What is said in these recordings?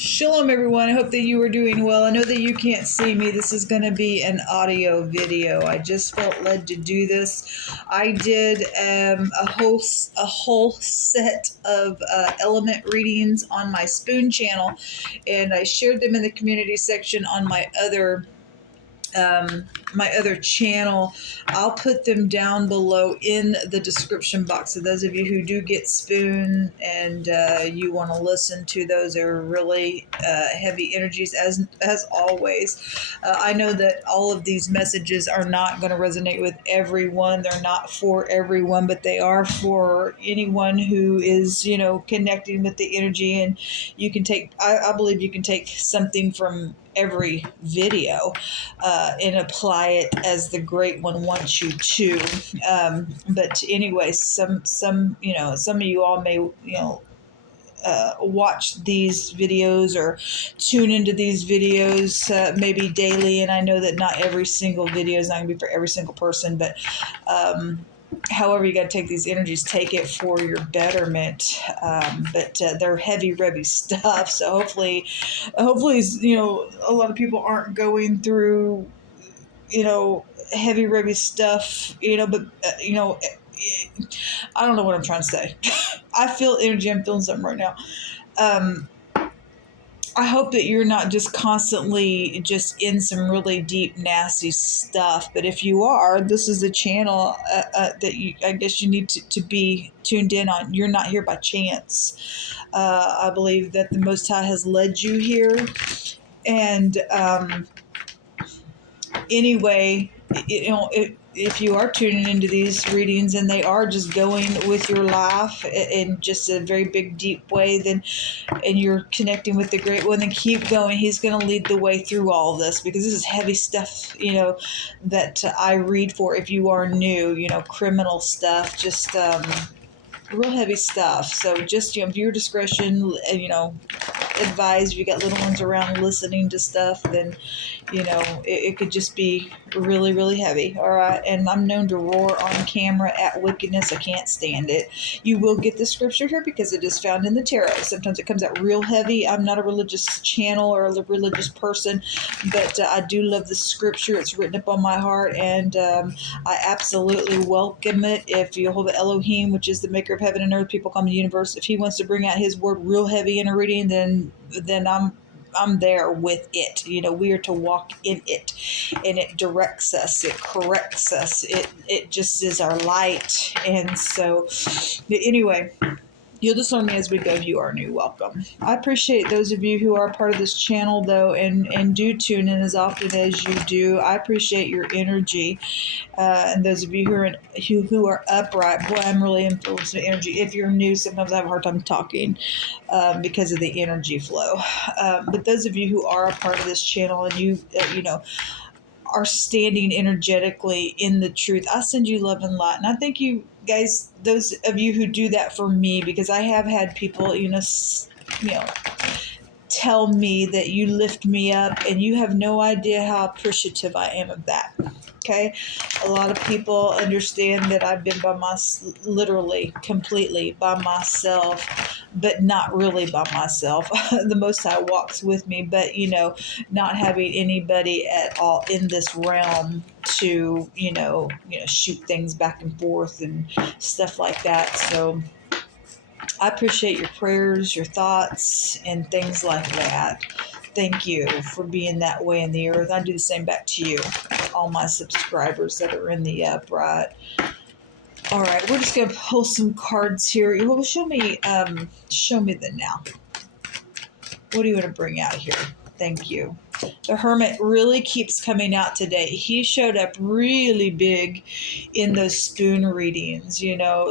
Shalom, everyone. I hope that you are doing well. I know that you can't see me. This is going to be an audio video. I just felt led to do this. I did a whole set of element readings on my Spoon channel, and I shared them in the community section on my other channel. I'll put them down below in the description box. So those of you who do get Spoon and you want to listen to those, are really heavy energies as always. I know that all of these messages are not going to resonate with everyone. They're not for everyone, but they are for anyone who is, connecting with the energy. And you can take, I believe you can take something from every video and apply it as the great one wants you to. But anyway, some of you all may watch these videos or tune into these videos maybe daily, and I know that not every single video is not going to be for every single person, but however you got to take these energies, take it for your betterment. But they're heavy stuff, so hopefully a lot of people aren't going through heavy stuff, but I don't know what I'm trying to say. I feel energy. I'm feeling something right now. I hope that you're not just constantly just in some really deep, nasty stuff. But if you are, this is a channel that I guess you need to be tuned in on. You're not here by chance. I believe that the Most High has led you here. And anyway, if you are tuning into these readings and they are just going with your life in just a very big, deep way, and you're connecting with the Great One, then keep going. He's going to lead the way through all of this, because this is heavy stuff, that I read for. If you are new, criminal stuff, just real heavy stuff. So just, viewer discretion, advise. If you got little ones around listening to stuff, then it could just be really, really heavy. All right. And I'm known to roar on camera at wickedness. I can't stand it. You will get the scripture here because it is found in the tarot. Sometimes it comes out real heavy. I'm not a religious channel or a religious person, but I do love the scripture. It's written up on my heart, and I absolutely welcome it. If Jehovah Elohim, which is the maker of heaven and earth, people call him the universe, if he wants to bring out his word real heavy in a reading, then I'm there with it. We are to walk in it, and it directs us, it corrects us, it just is our light. And so anyway, you'll just learn me as we go. If you are new, welcome. I appreciate those of you who are part of this channel, though, and do tune in as often as you do. I appreciate your energy. And those of you who are upright, boy, I'm really influenced with energy. If you're new, sometimes I have a hard time talking because of the energy flow. But those of you who are a part of this channel, and you are standing energetically in the truth, I send you love and light. And I thank you guys, those of you who do that for me, because I have had people, tell me that you lift me up, and you have no idea how appreciative I am of that. Okay. A lot of people understand that I've been literally, completely by myself, but not really by myself. The Most High walks with me, but, not having anybody at all in this realm to, shoot things back and forth and stuff like that. So I appreciate your prayers, your thoughts, and things like that. Thank you for being that way in the earth. I do the same back to you, all my subscribers that are in the upright. All right, we're just going to pull some cards here. Show me the now. What do you want to bring out here? Thank you. The Hermit really keeps coming out today. He showed up really big in those Spoon readings.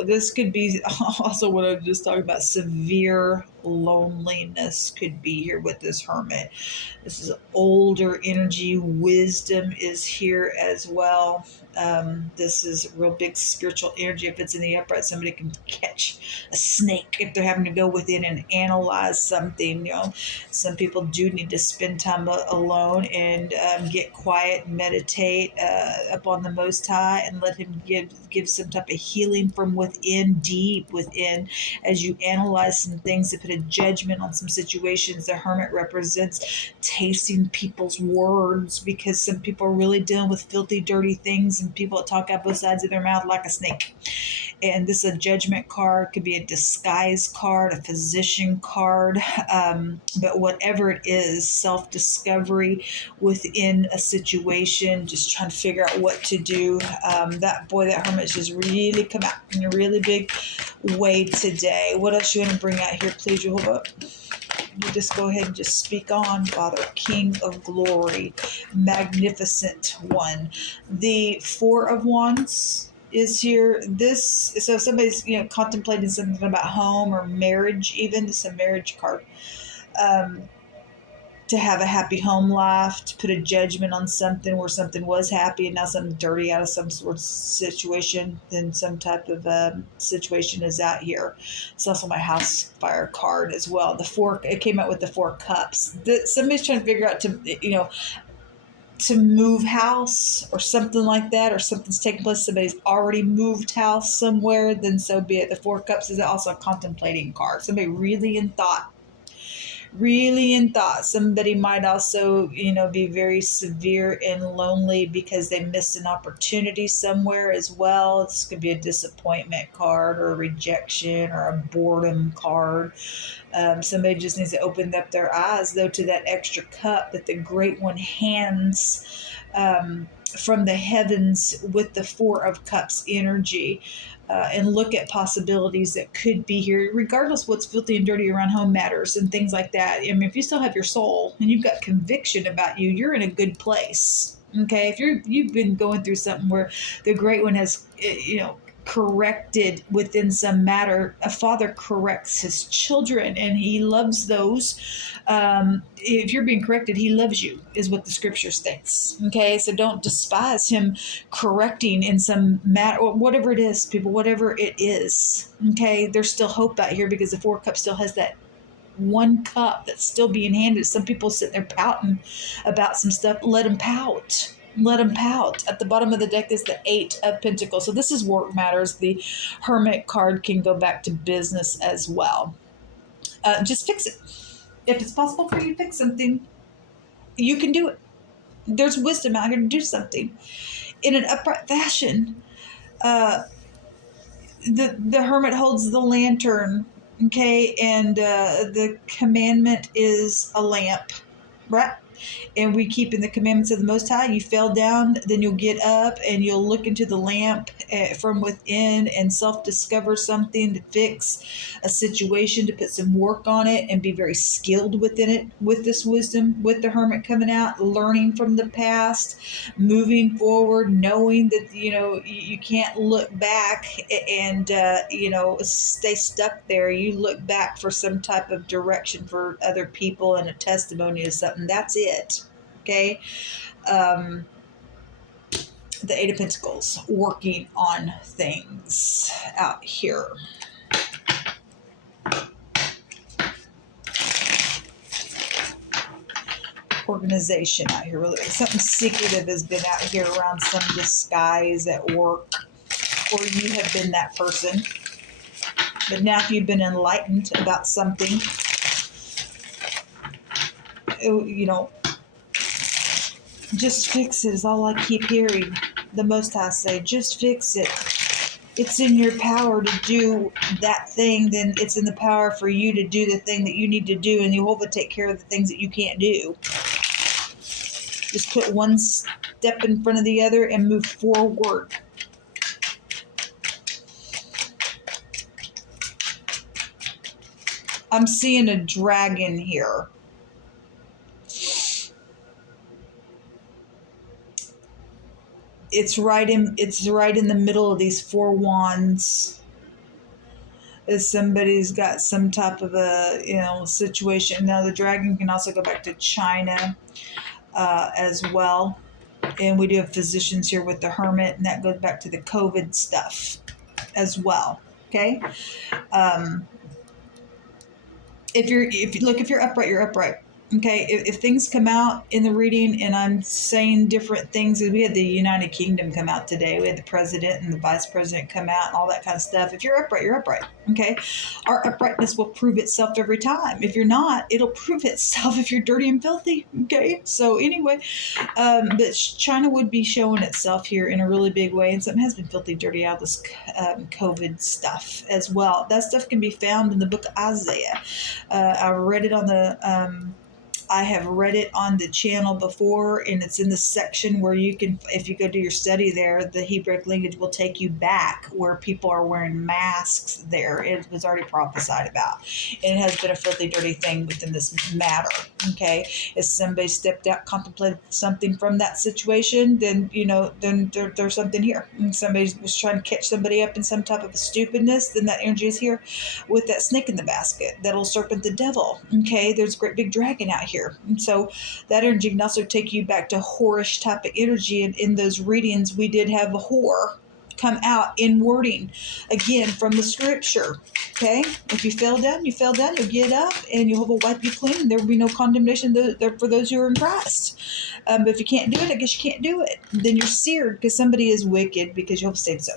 This could be also what I was just talking about. Severe loneliness could be here with this Hermit. This is older energy. Wisdom is here as well. This is real big spiritual energy. If it's in the upright, somebody can catch a snake if they're having to go within and analyze something. Some people do need to spend time alone and get quiet, meditate upon the Most High, and let him give some type of healing from within, deep within, as you analyze some things that put a judgment on some situations. The Hermit represents tasting people's words, because some people are really dealing with filthy, dirty things, and people that talk out both sides of their mouth like a snake. And this is a judgment card, could be a disguise card, a physician card, but whatever it is, self-discovery within a situation, just trying to figure out what to do. That Hermit's just really come out in a really big way today. What else you want to bring out here, please, Jehovah? You just go ahead and just speak on, Father. King of glory, magnificent one. The Four of Wands is here. So somebody's contemplating something about home or marriage. Even it's a marriage card. To have a happy home life, to put a judgment on something where something was happy and now something dirty out of some sort of situation, then some type of situation is out here. It's also my house fire card as well. It came out with the Four Cups. Somebody's trying to figure out to move house or something like that, or something's taking place. Somebody's already moved house somewhere, then so be it. The Four Cups is also a contemplating card. Somebody really in thought. Somebody might also be very severe and lonely because they missed an opportunity somewhere as well. This could be a disappointment card or a rejection or a boredom card. Somebody just needs to open up their eyes though to that extra cup that the Great One hands from the heavens with the Four of Cups energy. And look at possibilities that could be here, regardless what's filthy and dirty around home matters and things like that. I mean, if you still have your soul and you've got conviction about you, you're in a good place. Okay, if you've been going through something where the Great One has, corrected within some matter, a father corrects his children and he loves those. If you're being corrected, he loves you, is what the scripture states. Okay, so don't despise him correcting in some matter, or whatever it is, people, whatever it is. Okay, there's still hope out here because the Four Cups still has that one cup that's still being handed. Some people sitting there pouting about some stuff. Let them pout. Let them pout. At the bottom of the deck is the Eight of Pentacles. So this is work matters. The Hermit card can go back to business as well. Just fix it. If it's possible for you to fix something, you can do it. There's wisdom out here to do something in an upright fashion. The Hermit holds the lantern, okay, and the commandment is a lamp, right? And we keep in the commandments of the Most High. You fell down, then you'll get up and you'll look into the lamp from within and self-discover something to fix a situation, to put some work on it and be very skilled within it with this wisdom, with the Hermit coming out, learning from the past, moving forward, knowing that, you can't look back and, stay stuck there. You look back for some type of direction for other people and a testimony of something. That's it. Okay. The Eight of Pentacles, working on things out here. Organization out here. Really, something secretive has been out here around some disguise at work, or you have been that person. But now if you've been enlightened about something, just fix it is all I keep hearing the Most High say. Just fix it. It's in your power to do that thing, then it's in the power for you to do the thing that you need to do, and Jehovah take care of the things that you can't do. Just put one step in front of the other and move forward. I'm seeing a dragon here. It's right in the middle of these four wands. As somebody's got some type of a situation. Now the dragon can also go back to China as well. And we do have physicians here with the Hermit, and that goes back to the COVID stuff as well. Okay. If you're upright, you're upright. Okay, if things come out in the reading and I'm saying different things, we had the United Kingdom come out today. We had the president and the vice president come out and all that kind of stuff. If you're upright, you're upright. Okay, our uprightness will prove itself every time. If you're not, it'll prove itself if you're dirty and filthy. Okay, so anyway, but China would be showing itself here in a really big way, and something has been filthy dirty out of this COVID stuff as well. That stuff can be found in the book of Isaiah. I read it on the. I have read it on the channel before, and it's in the section where you can, if you go do your study there, the Hebraic language will take you back where people are wearing masks there. It was already prophesied about. And it has been a filthy, dirty thing within this matter. Okay. If somebody stepped out, contemplated something from that situation, then, then there's something here. And somebody was trying to catch somebody up in some type of a stupidness, then that energy is here with that snake in the basket, that old serpent, the devil. Okay. There's a great big dragon out here. And so that energy can also take you back to whorish type of energy. And in those readings, we did have a whore come out in wording again from the scripture. Okay, if you fell down, you fell down. You'll get up, and Jehovah will wipe you clean. There will be no condemnation for those who are in Christ. But if you can't do it, I guess you can't do it. Then you're seared because somebody is wicked because Jehovah said so.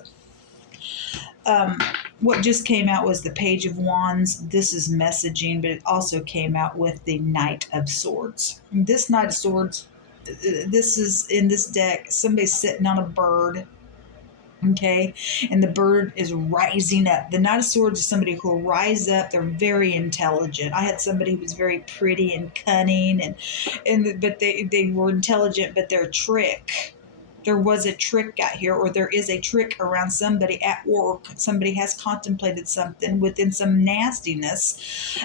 What just came out was the Page of Wands. This is messaging, but it also came out with the Knight of Swords. This Knight of Swords, this is in this deck, somebody's sitting on a bird, okay, and the bird is rising up. The Knight of Swords is somebody who will rise up. They're very intelligent. I had somebody who was very pretty and cunning, but they were intelligent, but they're a trick. There was a trick out here, or there is a trick around somebody at work. Somebody has contemplated something within some nastiness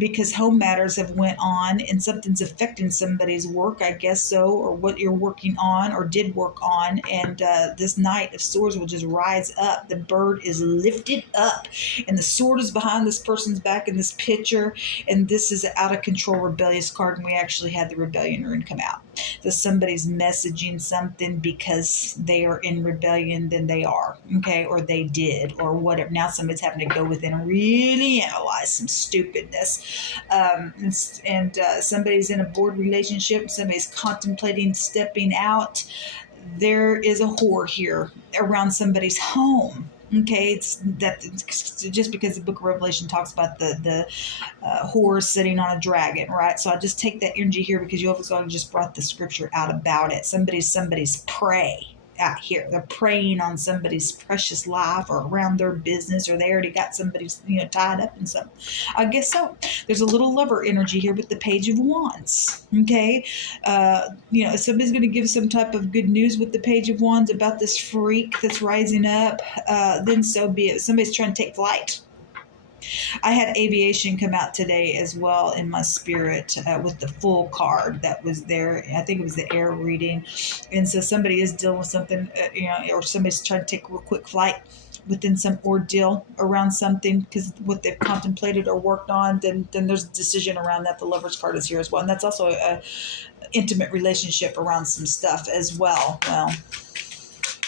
because home matters have went on and something's affecting somebody's work, I guess so, or what you're working on or did work on. And this Knight of Swords will just rise up. The bird is lifted up and the sword is behind this person's back in this picture. And this is an out of control rebellious card. And we actually had the rebellion rune come out. So somebody's messaging something because they are in rebellion, then they are, okay, or they did, or whatever. Now somebody's having to go within and really analyze some stupidness. Somebody's in a bored relationship, somebody's contemplating stepping out. There is a whore here around somebody's home. Okay, it's that just because the book of Revelation talks about the whore sitting on a dragon, right? So I just take that energy here because you also just brought the scripture out about it. Somebody's prey out here. They're preying on somebody's precious life or around their business, or they already got somebody tied up in something. I guess so. There's a little lover energy here with the Page of Wands. Okay, if somebody's going to give some type of good news with the Page of Wands about this freak that's rising up, then so be it. Somebody's trying to take flight. I had aviation come out today as well in my spirit with the full card that was there. I think it was the air reading. And so somebody is dealing with something, or somebody's trying to take a real quick flight within some ordeal around something because what they've contemplated or worked on, then there's a decision around that. The Lover's card is here as well. And that's also a intimate relationship around some stuff as well. Well,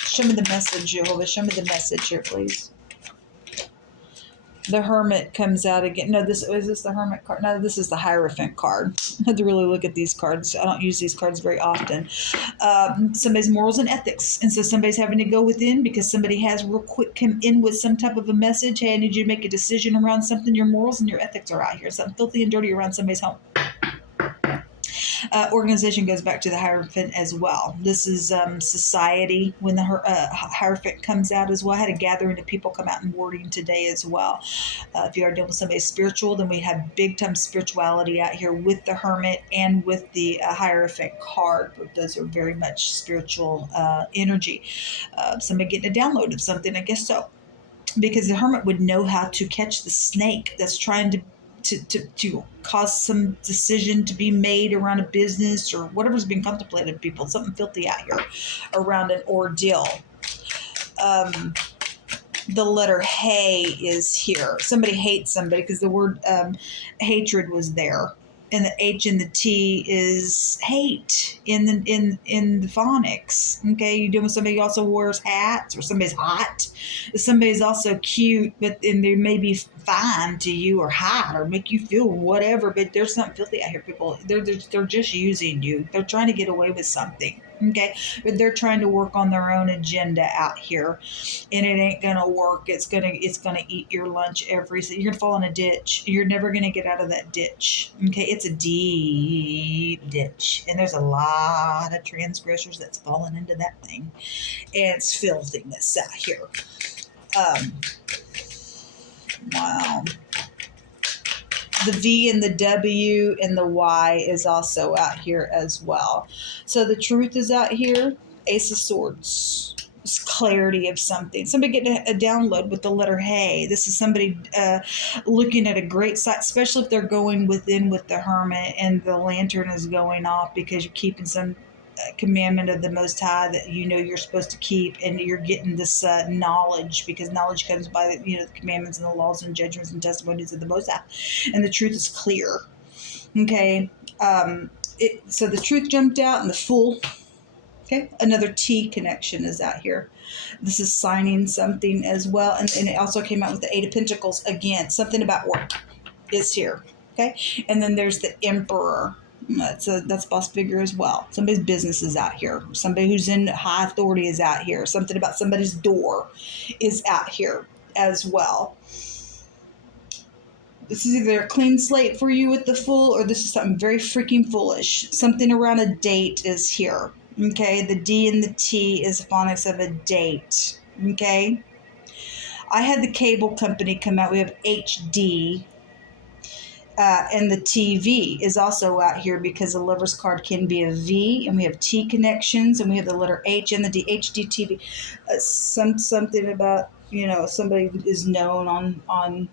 show me the message, Jehovah. Show me the message here, please. The Hermit comes out again. No, is this the Hermit card? No, this is the Hierophant card. I had to really look at these cards. I don't use these cards very often. Somebody's morals and ethics. And so somebody's having to go within because somebody has real quick come in with some type of a message. Hey, I need you to make a decision around something. Your morals and your ethics are out here. Something filthy and dirty around somebody's home. Organization goes back to the Hierophant as well. This is society when the Hierophant comes out as well. I had a gathering of people come out in wording today as well. If you are dealing with somebody spiritual, then we have big time spirituality out here with the Hermit and with the Hierophant card. Those are very much spiritual energy. Somebody getting a download of something, I guess so. Because the Hermit would know how to catch the snake that's trying to cause some decision to be made around a business or whatever's being contemplated, people. Something filthy out here around an ordeal. The letter hey is here. Somebody hates somebody because the word hatred was there. and the H and the T is hate in the phonics. Okay, you're doing somebody who also wears hats, or somebody's hot. Somebody's also cute, but and they may be fine to you, or hot, or make you feel whatever. But there's something filthy out here. People, they're just using you. They're trying to get away with something. Okay, but they're trying to work on their own agenda out here, and it ain't gonna work. It's gonna eat your lunch you're gonna fall in a ditch. You're never gonna get out of that ditch. Okay, it's a deep ditch, and there's a lot of transgressors that's fallen into that thing, and it's filthiness out here. Wow. The V and the W and the Y is also out here as well. So the truth is out here. Ace of Swords. It's clarity of something. Somebody getting a download with the letter Hey. This is somebody looking at a great sight, especially if they're going within with the Hermit and the lantern is going off because you're keeping some commandment of the Most High that you know you're supposed to keep, and you're getting this knowledge, because knowledge comes by the commandments and the laws and judgments and testimonies of the Most High, and the truth is clear. Okay, so the truth jumped out, and the Fool. Okay, another T connection is out here. This is signing something as well, and it also came out with the Eight of Pentacles again. Something about work is here. Okay, and then there's the Emperor. That's boss figure as well. Somebody's business is out here. Somebody who's in high authority is out here. Something about somebody's door is out here as well. This is either a clean slate for you with the Fool, or this is something very freaking foolish. Something around a date is here. Okay, the D and the T is phonics of a date. Okay, I had the cable company come out. We have HD. And the TV is also out here because the Lover's card can be a V, and we have T connections, and we have the letter H and the D. HDTV. Something about, somebody is known on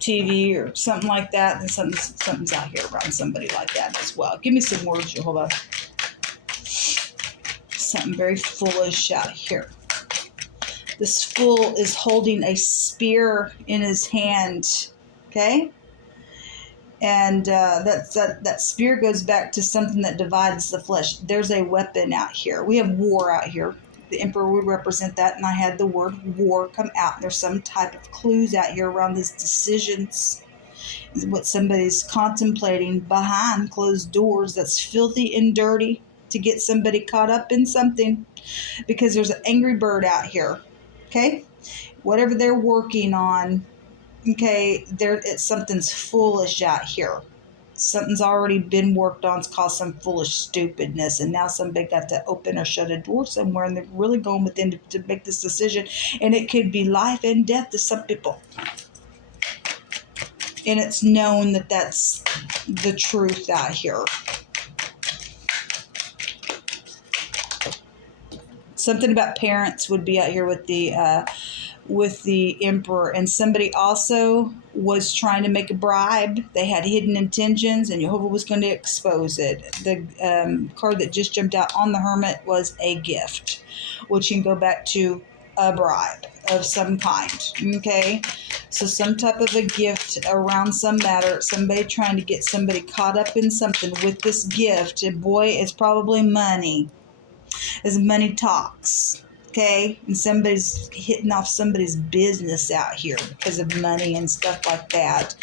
TV or something like that, and something's out here around somebody like that as well. Give me some words, Jehovah. Something very foolish out here. This Fool is holding a spear in his hand, okay? And that spear goes back to something that divides the flesh. There's a weapon out here. We have war out here. The Emperor would represent that, and I had the word war come out. There's some type of clues out here around these decisions, what somebody's contemplating behind closed doors that's filthy and dirty, to get somebody caught up in something, because there's an angry bird out here. Okay, whatever they're working on, okay, something's foolish out here. Something's already been worked on. It's caused some foolish stupidness, and now somebody got to open or shut a door somewhere, and they're really going within to make this decision, and it could be life and death to some people. And it's known that that's the truth out here. Something about parents would be out here with the Emperor, and somebody also was trying to make a bribe. They had hidden intentions, and Jehovah was going to expose it. The card that just jumped out on the Hermit was a gift, which can go back to a bribe of some kind. Okay, so some type of a gift around some matter, somebody trying to get somebody caught up in something with this gift, and boy, it's probably money. As money talks, okay? And somebody's hitting off somebody's business out here because of money and stuff like that.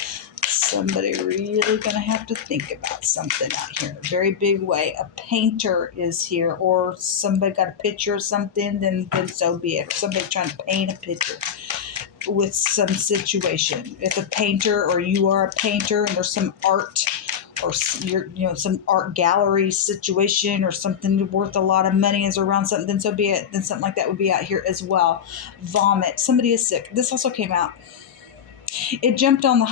Somebody really going to have to think about something out here in a very big way. A painter is here, or somebody got a picture or something, then so be it. Or somebody trying to paint a picture with some situation. If a painter, or you are a painter, and there's some art, or some art gallery situation, or something worth a lot of money is around something, then so be it. Then something like that would be out here as well. Vomit. Somebody is sick. This also came out. It jumped on the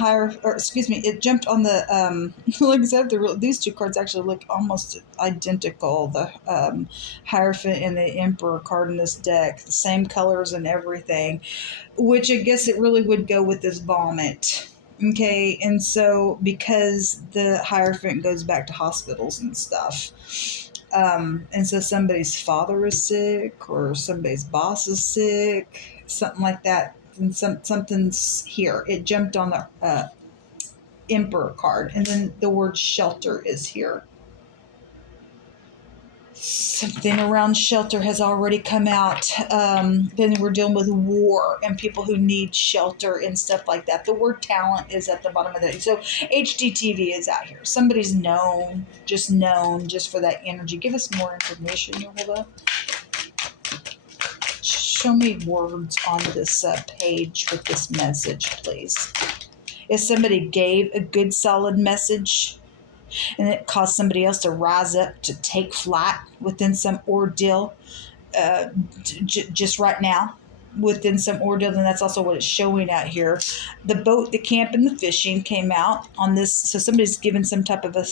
it jumped on the, like I said, these two cards actually look almost identical. The Hierophant and the Emperor card in this deck, the same colors and everything, which I guess it really would go with this vomit. Okay, and so because the Hierophant goes back to hospitals and stuff, and so somebody's father is sick, or somebody's boss is sick, something like that, and something's here. It jumped on the Emperor card. And then the word shelter is here. Something around shelter has already come out. Then we're dealing with war and people who need shelter and stuff like that. The word talent is at the bottom of that. So HDTV is out here. Somebody's known just for that energy. Give us more information, Yehovah. Show me words on this page with this message, please. If somebody gave a good solid message, and it caused somebody else to rise up to take flight within some ordeal, just right now, within some ordeal, then that's also what it's showing out here. The boat, the camp, and the fishing came out on this, so somebody's given some type of a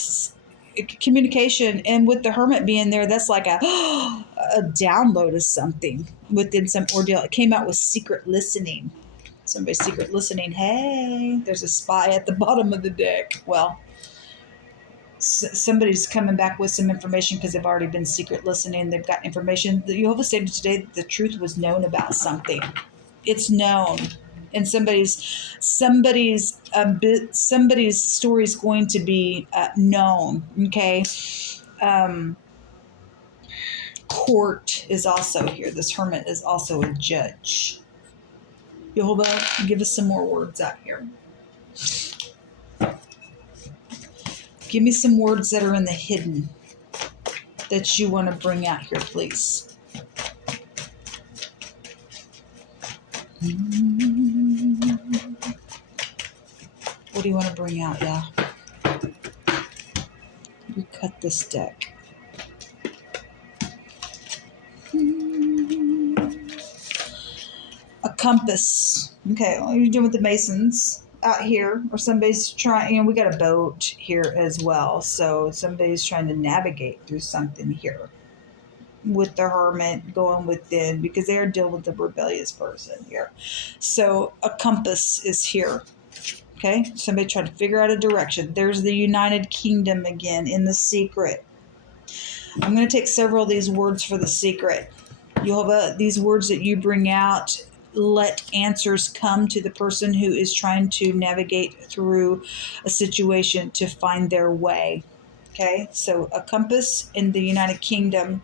communication, and with the hermit being there, that's like a download of something within some ordeal. It came out with secret listening. Somebody's secret listening. Hey, there's a spy at the bottom of the deck. Well, somebody's coming back with some information because they've already been secret listening. They've got information. The Jehovah stated today that the truth was known about something. It's known, and somebody's story is going to be known. Okay. Court is also here. This hermit is also a judge. Jehovah, give us some more words out here. Give me some words that are in the hidden that you want to bring out here, please. What do you want to bring out, yeah? You cut this deck. A compass. Okay, what are you doing with the Masons out here? Or somebody's trying, we got a boat here as well. So somebody's trying to navigate through something here with the hermit going within, because they're dealing with the rebellious person here. So a compass is here. Okay, somebody trying to figure out a direction. There's the United Kingdom again in the secret. I'm going to take several of these words for the secret. Jehovah, these words that you bring out, let answers come to the person who is trying to navigate through a situation to find their way. Okay, so a compass in the United Kingdom.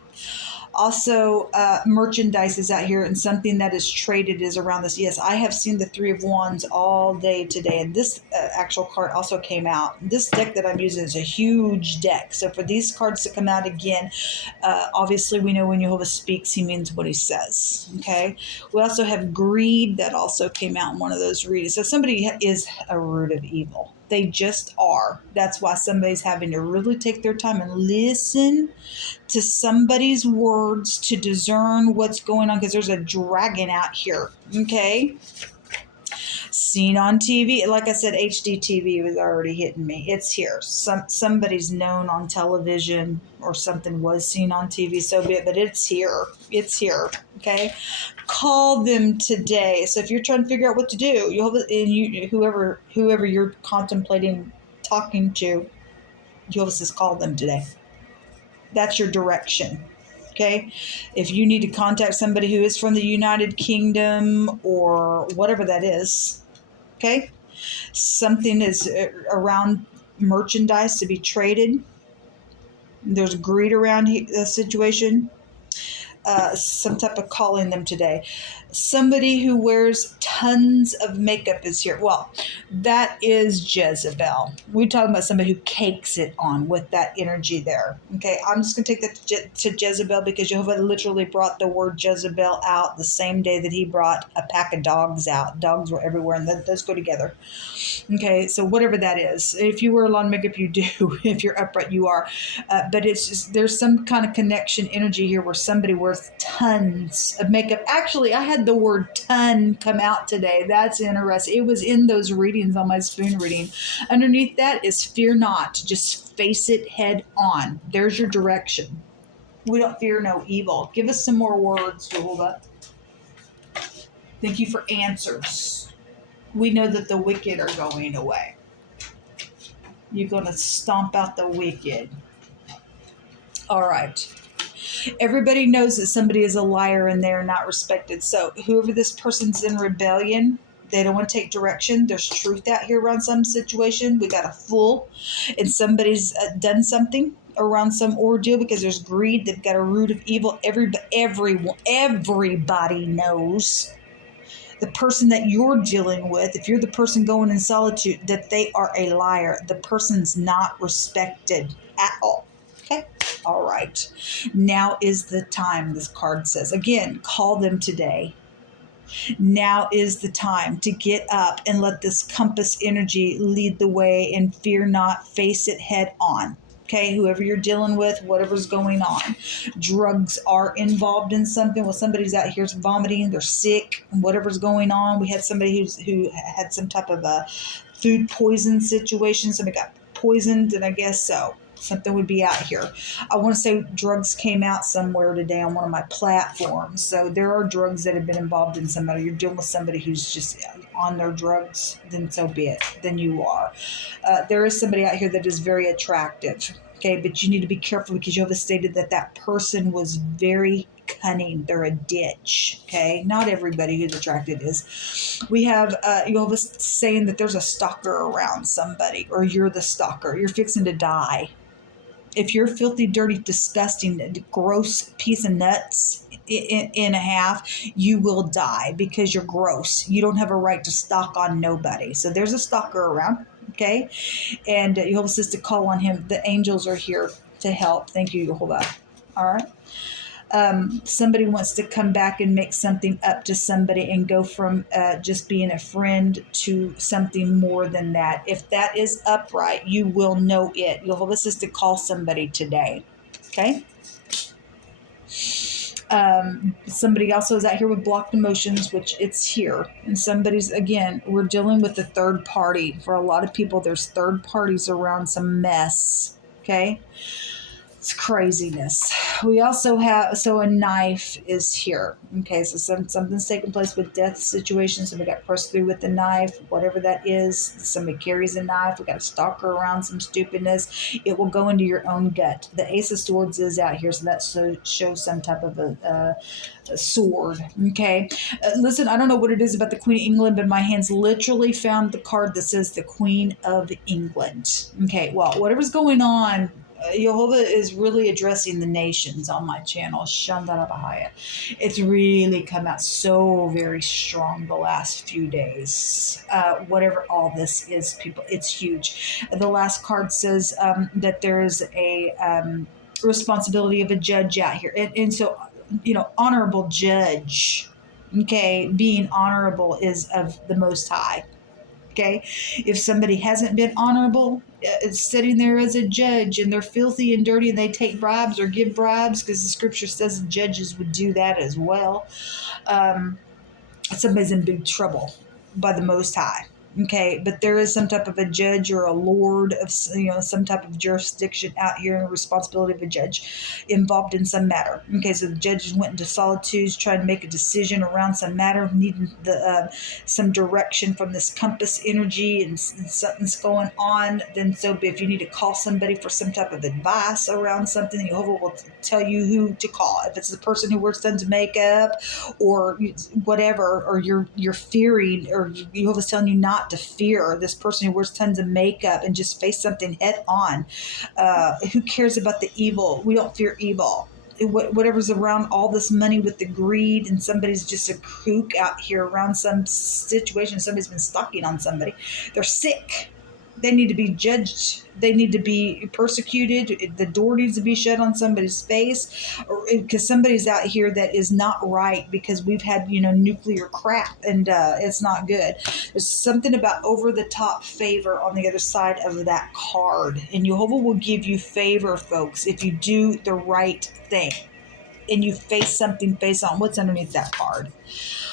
Also, merchandise is out here, and something that is traded is around this. Yes, I have seen the Three of Wands all day today, and this actual card also came out. This deck that I'm using is a huge deck. So for these cards to come out again, obviously we know when Jehovah speaks, he means what he says. Okay. We also have greed that also came out in one of those readings. So somebody is a root of evil. They just are. That's why somebody's having to really take their time and listen to somebody's words to discern what's going on, because there's a dragon out here. Okay. Seen on TV. Like I said, HDTV was already hitting me. It's here. Somebody's known on television, or something was seen on TV, so be it, but it's here. It's here. Okay. Call them today. So if you're trying to figure out what to do, whoever you're contemplating talking to, Jehovah says call them today. That's your direction. Okay. If you need to contact somebody who is from the United Kingdom or whatever that is, okay, something is around merchandise to be traded. There's greed around the situation. Some type of calling them today. Somebody who wears tons of makeup is here. Well, that is Jezebel. We're talking about somebody who cakes it on with that energy there. Okay, I'm just going to take that to Jezebel, because Jehovah literally brought the word Jezebel out the same day that he brought a pack of dogs out. Dogs were everywhere, and those go together. Okay, so whatever that is. If you wear a lot of makeup, you do. If you're upright, you are. But it's just, there's some kind of connection energy here where somebody wears tons of makeup. Actually, I had the word ton come out today. That's interesting. It was in those readings on my spoon reading. Underneath that is fear not. Just face it head on. There's your direction. We don't fear no evil. Give us some more words, Jehovah. Thank you for answers. We know that the wicked are going away. You're going to stomp out the wicked. All right. Everybody knows that somebody is a liar and they're not respected. So whoever this person's in rebellion, They don't want to take direction. There's truth out here around some situation. We got a fool, and somebody's done something around some ordeal because there's greed. They've got a root of evil. Everybody knows the person that you're dealing with, if you're the person going in solitude, that they are a liar. The person's not respected at all. Okay? All right. Now is the time, this card says. Again, call them today. Now is the time to get up and let this compass energy lead the way, and fear not, face it head on. Okay, whoever you're dealing with, whatever's going on. Drugs are involved in something. Well, somebody's out here vomiting, they're sick, whatever's going on. We had somebody who had some type of a food poison situation. Somebody got poisoned, and I guess so. Something would be out here. I want to say drugs came out somewhere today on one of my platforms. So there are drugs that have been involved in somebody. You're dealing with somebody who's just on their drugs, then so be it. Then you are. There is somebody out here that is very attractive. Okay, but you need to be careful because Jehovah stated that that person was very cunning. They're a ditch. Okay, not everybody who's attracted is. We have Jehovah saying that there's a stalker around somebody, or you're the stalker. You're fixing to die. If you're filthy, dirty, disgusting, gross piece of nuts in a half, you will die because you're gross. You don't have a right to stalk on nobody. So there's a stalker around, okay? And Jehovah says to call on him. The angels are here to help. Thank you, Jehovah. All right? Somebody wants to come back and make something up to somebody and go from just being a friend to something more than that. If that is upright, you will know it. Jehovah says to call somebody today. Okay? Somebody also is out here with blocked emotions, which it's here. And somebody's, again, we're dealing with a third party. For a lot of people, there's third parties around some mess. Okay? It's craziness. We also have, so a knife is here. Okay, so something's taking place with death situations. Somebody got pressed through with a knife, whatever that is. Somebody carries a knife. We got a stalker around some stupidness. It will go into your own gut. The Ace of Swords is out here, so that shows some type of a sword. Okay, listen, I don't know what it is about the Queen of England, but my hands literally found the card that says the Queen of England. Okay, well, whatever's going on, Jehovah is really addressing the nations on my channel, Shannon. It's really come out so very strong the last few days. Whatever all this is, people, it's huge. The last card says that there is a responsibility of a judge out here. And so, honorable judge, okay, being honorable is of the Most High. Okay, if somebody hasn't been honorable, it's sitting there as a judge and they're filthy and dirty and they take bribes or give bribes, because the scripture says the judges would do that as well. Somebody's in big trouble by the Most High. Okay, but there is some type of a judge or a lord of, some type of jurisdiction out here, and the responsibility of a judge involved in some matter. Okay, so the judges went into solitudes trying to make a decision around some matter, needing some direction from this compass energy, and something's going on. Then so if you need to call somebody for some type of advice around something, Jehovah will tell you who to call. If it's the person who wears tons of makeup or whatever, or you're fearing, or Jehovah's telling you not to fear this person who wears tons of makeup and just face something head on. Who cares about the evil? We don't fear evil. Whatever's around all this money with the greed, and somebody's just a kook out here around some situation. Somebody's been stalking on somebody. They're sick. They need to be judged. They need to be persecuted. The door needs to be shut on somebody's face, because somebody's out here that is not right, because we've had, nuclear crap, and it's not good. There's something about over-the-top favor on the other side of that card. And Jehovah will give you favor, folks, if you do the right thing and you face something face on. What's underneath that card?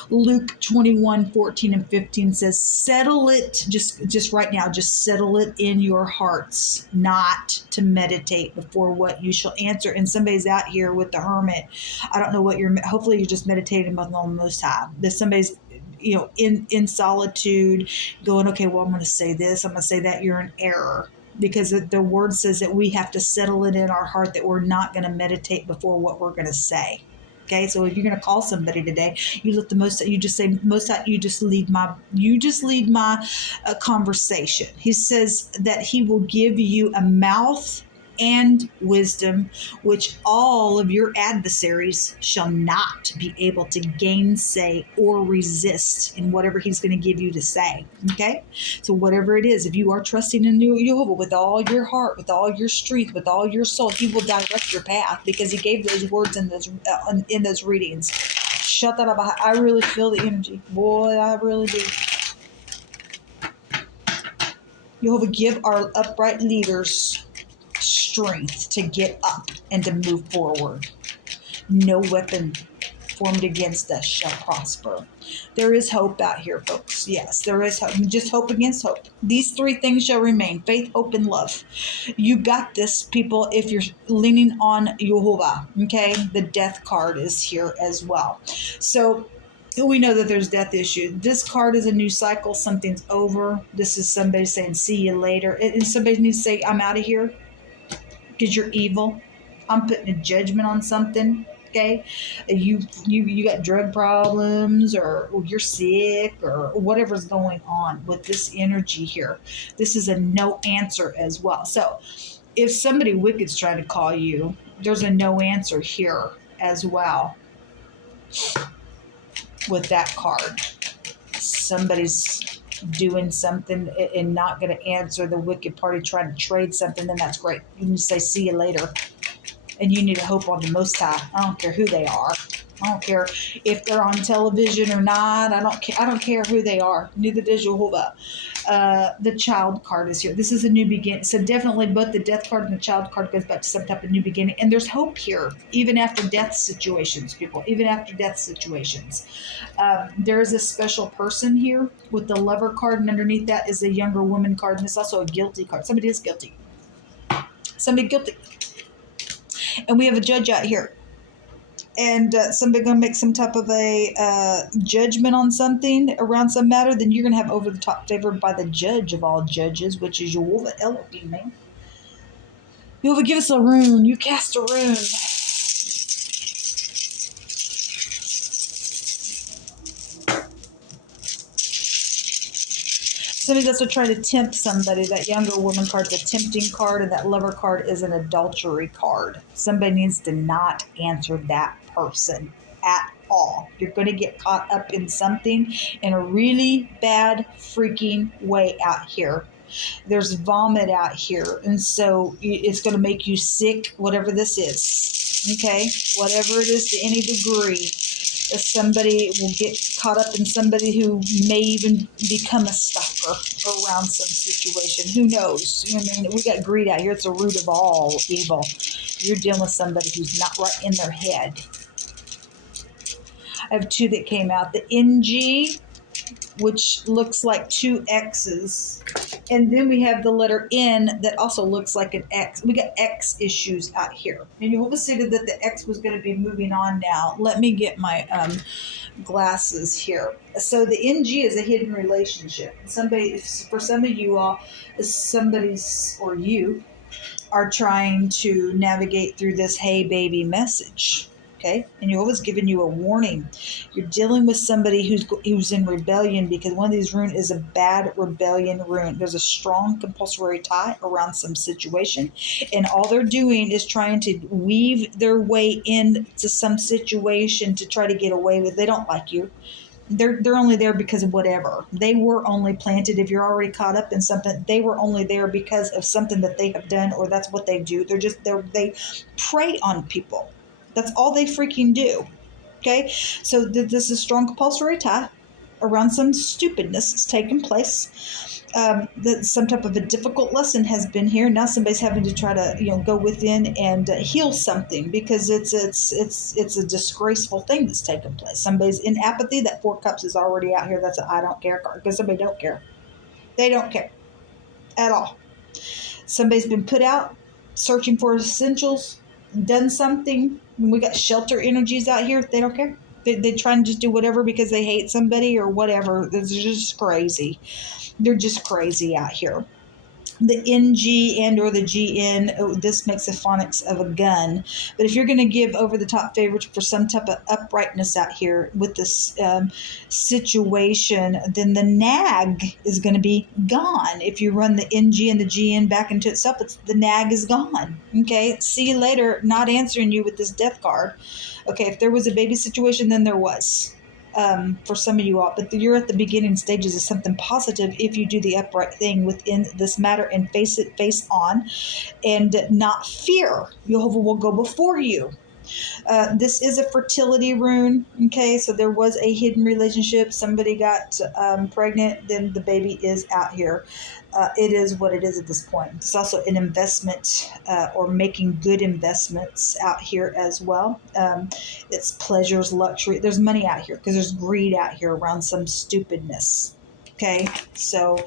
Luke 21:14-15 says, settle it, just right now, just settle it in your hearts, not to meditate before what you shall answer. And somebody's out here with the hermit. I don't know what hopefully you're just meditating on the Most High. There's somebody's, in solitude going, okay, well, I'm going to say this, I'm going to say that. You're in error. Because the word says that we have to settle it in our heart that we're not going to meditate before what we're going to say. Okay, so if you're going to call somebody today, you let the most. You just say most. You just lead my. You just lead my conversation. He says that he will give you a mouth and wisdom, which all of your adversaries shall not be able to gainsay or resist in whatever he's going to give you to say. Okay, so whatever it is, if you are trusting in Jehovah with all your heart, with all your strength, with all your soul, he will direct your path because he gave those words in those readings. Shut that up. I really feel the energy. Boy, I really do. Jehovah, give our upright leaders strength to get up and to move forward. No weapon formed against us shall prosper. There is hope out here, folks. Yes, there is hope. Just hope against hope. These three things shall remain: faith, hope, and love. You got this, people, if you're leaning on Jehovah. Okay? The death card is here as well. So we know that there's death issue. This card is a new cycle. Something's over. This is somebody saying, see you later. And somebody needs to say, I'm out of here because you're evil. I'm putting a judgment on something. Okay, you got drug problems, or you're sick, or whatever's going on with this energy here. This is a no answer as well. So if somebody wicked's trying to call you, there's a no answer here as well with that card. Somebody's doing something and not going to answer. The wicked party trying to trade something, then that's great. You can just say, see you later. And you need to hope on the Most High. I don't care who they are. I don't care if they're on television or not. I don't care who they are. Neither does Jehovah. The child card is here. This is a new beginning. So definitely both the death card and the child card goes back to some type of new beginning. And there's hope here, even after death situations, people. Even after death situations. There is a special person here with the lover card, and underneath that is a younger woman card. And it's also a guilty card. Somebody is guilty. Somebody guilty. And we have a judge out here. And somebody going to make some type of a judgment on something around some matter, then you're going to have over the top favor by the judge of all judges, which is Jehovah Elohim, man. Jehovah, give us a rune. You cast a rune. Somebody that's trying to tempt somebody. That younger woman card's a tempting card, and that lover card is an adultery card. Somebody needs to not answer that person at all. You're going to get caught up in something in a really bad freaking way out here. There's vomit out here, and so it's going to make you sick, whatever this is. Okay? Whatever it is to any degree. Somebody will get caught up in somebody who may even become a stalker around some situation. Who knows? I mean, we got greed out here. It's the root of all evil. You're dealing with somebody who's not right in their head. I have two that came out. The NG, which looks like two X's. And then we have the letter N that also looks like an X. We got X issues out here. And Jehovah stated that the X was going to be moving on now. Let me get my glasses here. So the NG is a hidden relationship. Somebody, for some of you all, somebody's or you are trying to navigate through this hey baby message. Okay, and Jehovah's giving you a warning. You're dealing with somebody who's in rebellion, because one of these runes is a bad rebellion rune. There's a strong compulsory tie around some situation, and all they're doing is trying to weave their way into some situation to try to get away with. They don't like you. They're only there because of whatever. They were only planted. If you're already caught up in something, they were only there because of something that they have done, or that's what they do. They prey on people. That's all they freaking do. Okay? So this is strong compulsory tie around some stupidness that's taken place. That some type of a difficult lesson has been here. Now somebody's having to try to go within and heal something, because it's a disgraceful thing that's taken place. Somebody's in apathy. That 4 cups is already out here. That's an I don't care card, because somebody don't care. They don't care at all. Somebody's been put out searching for essentials, done something. We got shelter energies out here. They don't care. They try and just do whatever because they hate somebody or whatever. They're just crazy. They're just crazy out here. the NG and or the GN, oh, this makes a phonics of a gun. But if you're going to give over the top favors for some type of uprightness out here with this situation, then the nag is going to be gone. If you run the NG and the GN back into itself, the nag is gone. Okay, see you later, not answering you with this death card. Okay, if there was a baby situation, then there was. For some of you all, but you're at the beginning stages of something positive if you do the upright thing within this matter and face it face on and not fear. Jehovah will go before you. This is a fertility rune, okay? So there was a hidden relationship. Somebody got pregnant, then the baby is out here. It is what it is at this point. It's also an investment or making good investments out here as well. It's pleasures, luxury. There's money out here because there's greed out here around some stupidness, okay? So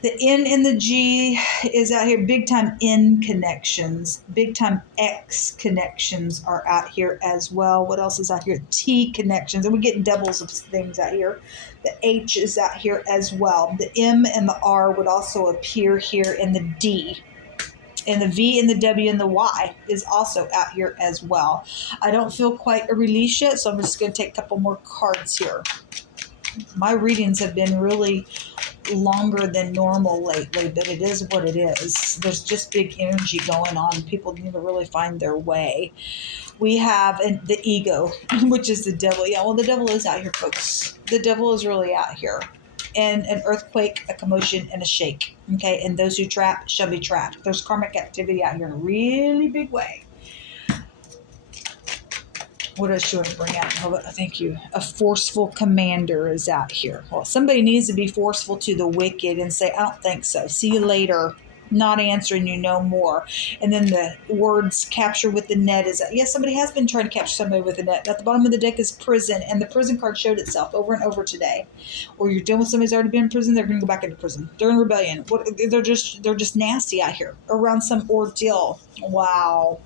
the N and the G is out here. Big time N connections. Big time X connections are out here as well. What else is out here? T connections. And we get doubles of things out here. The H is out here as well. The M and the R would also appear here in the D. And the V and the W and the Y is also out here as well. I don't feel quite a release yet, so I'm just going to take a couple more cards here. My readings have been really longer than normal lately, but it is what it is. There's just big energy going on. People need to really find their way. We have the ego, which is the devil. Yeah, well, the devil is out here, folks. The devil is really out here. And an earthquake, a commotion, and a shake. Okay, and those who trap shall be trapped. There's karmic activity out here in a really big way. What else do you want to bring out? Thank you. A forceful commander is out here. Well, somebody needs to be forceful to the wicked and say, I don't think so. See you later. Not answering you no more. And then the words capture with the net is, yes, somebody has been trying to capture somebody with a net. At the bottom of the deck is prison. And the prison card showed itself over and over today. Or you're dealing with somebody who's already been in prison, they're going to go back into prison. They're in rebellion. They're just nasty out here around some ordeal. Wow.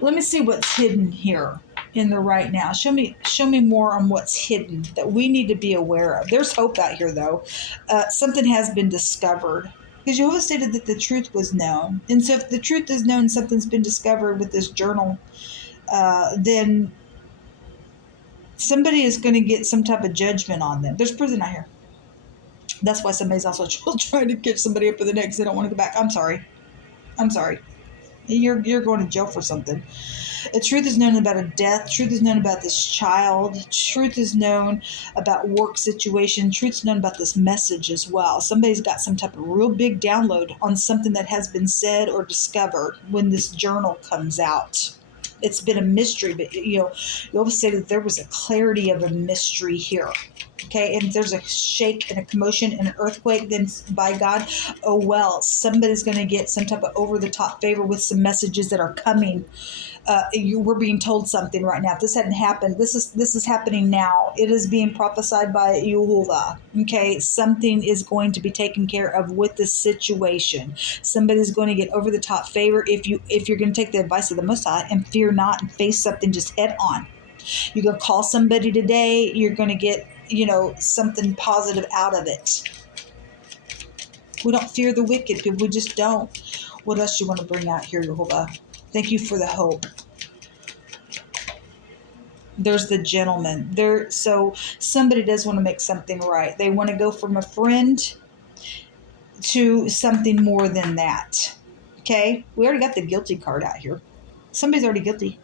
Let me see what's hidden here in the right now. Show me more on what's hidden that we need to be aware of. There's hope out here, though. Something has been discovered. Because Jehovah stated that the truth was known. And so if the truth is known, something's been discovered with this journal, then somebody is going to get some type of judgment on them. There's prison out here. That's why somebody's also trying to catch somebody up with the neck because they don't want to go back. I'm sorry. You're going to jail for something. The truth is known about a death. Truth is known about this child. Truth is known about work situation. Truth is known about this message as well. Somebody's got some type of real big download on something that has been said or discovered when this journal comes out. It's been a mystery, but you always say that there was a clarity of a mystery here. Okay, and if there's a shake and a commotion and an earthquake, then by God, oh well, somebody's going to get some type of over-the-top favor with some messages that are coming. We're being told something right now. If this hadn't happened, this is happening now. It is being prophesied by Jehovah. Okay, something is going to be taken care of with this situation. Somebody's going to get over-the-top favor if you're going to take the advice of the Most High and fear not and face something just head on. You're going to call somebody today. You're going to get something positive out of it. We don't fear the wicked. We just don't. What else do you want to bring out here, Jehovah? Thank you for the hope. There's the gentleman. So somebody does want to make something right. They want to go from a friend to something more than that. Okay? We already got the guilty card out here. Somebody's already guilty.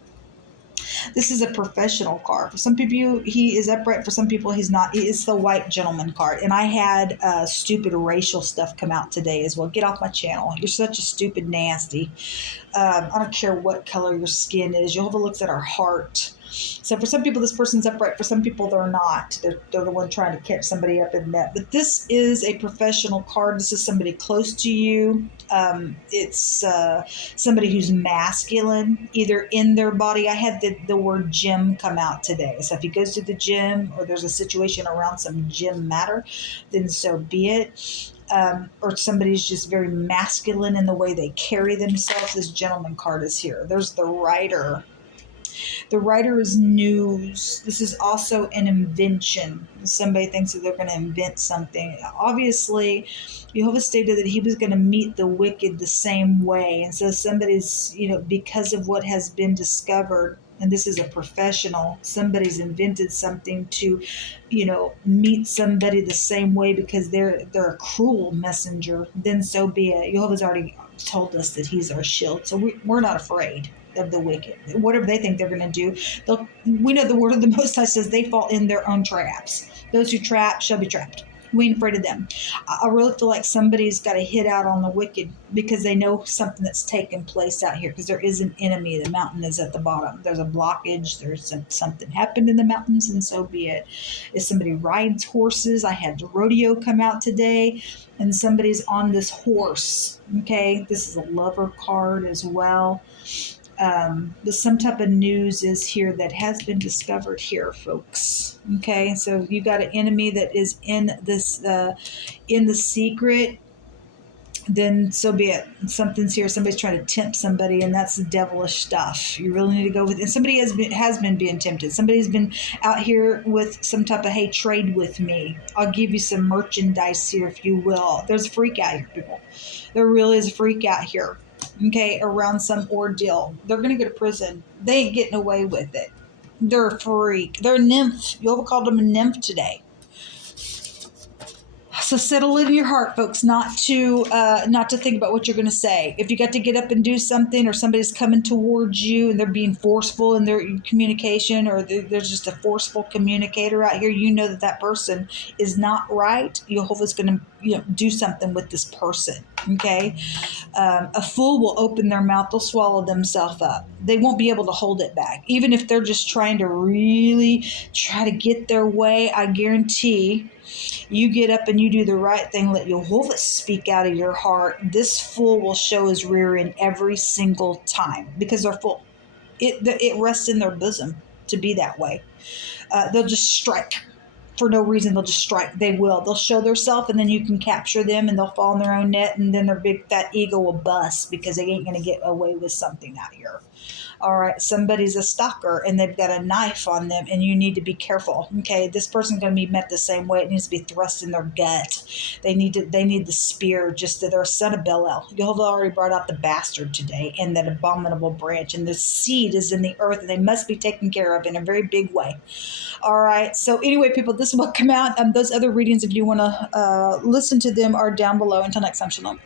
This is a professional card. For some people, he is upright. For some people, he's not. It's the white gentleman card. And I had stupid racial stuff come out today as well. Get off my channel. You're such a stupid nasty. I don't care what color your skin is. Jehovah looks at our heart. So for some people, this person's upright. For some people, they're not. They're the one trying to catch somebody up in that. But this is a professional card. This is somebody close to you. It's somebody who's masculine, either in their body. I had the word gym come out today. So if he goes to the gym or there's a situation around some gym matter, then so be it. Or somebody's just very masculine in the way they carry themselves. This gentleman card is here. There's the rider. The writer is news. This is also an invention. Somebody thinks that they're going to invent something. Obviously, Jehovah stated that he was going to meet the wicked the same way. And so somebody's, because of what has been discovered, and this is a professional, somebody's invented something to, meet somebody the same way because they're a cruel messenger, then so be it. Jehovah's already told us that he's our shield. So we're not afraid of the wicked. Whatever they think they're going to do, we know the word of the Most High says they fall in their own traps. Those who trap shall be trapped. We ain't afraid of them. I really feel like somebody's got to hit out on the wicked because they know something that's taken place out here, because there is an enemy. The mountain is at the bottom. There's a blockage. There's something happened in the mountains, and so be it. If somebody rides horses, I had the rodeo come out today, and somebody's on this horse. Okay, this is a lover card as well. But some type of news is here that has been discovered here, folks. Okay, so you got an enemy that is in this in the secret. Then so be it. Something's here. Somebody's trying to tempt somebody, and that's devilish stuff. You really need to go with. And somebody has been being tempted. Somebody's been out here with some type of, hey, trade with me. I'll give you some merchandise here, if you will. There's a freak out here, people. There really is a freak out here. Okay, around some ordeal. They're going to go to prison. They ain't getting away with it. They're a freak. They're a nymph. You ever called them a nymph today? So settle it in your heart, folks, not to think about what you're going to say. If you got to get up and do something, or somebody's coming towards you and they're being forceful in their communication, or there's just a forceful communicator out here, you know that person is not right. Jehovah's going to do something with this person. Okay, a fool will open their mouth; they'll swallow themselves up. They won't be able to hold it back, even if they're just trying to really try to get their way. I guarantee. You get up and you do the right thing. Let Jehovah speak out of your heart. This fool will show his rear end every single time because they're full. It rests in their bosom to be that way. They'll just strike for no reason. They'll just strike. They will. They'll show themselves, and then you can capture them, and they'll fall in their own net, and then their big fat ego will bust because they ain't going to get away with something out here. All right, somebody's a stalker and they've got a knife on them, and you need to be careful. Okay, this person's going to be met the same way. It needs to be thrust in their gut. They need the spear. Just that they're a son of Belial. Jehovah already brought out the bastard today, and that abominable branch, and the seed is in the earth, and they must be taken care of in a very big way. All right. So anyway, people, this will come out. Those other readings, if you want to listen to them, are down below. Until next time, shalom.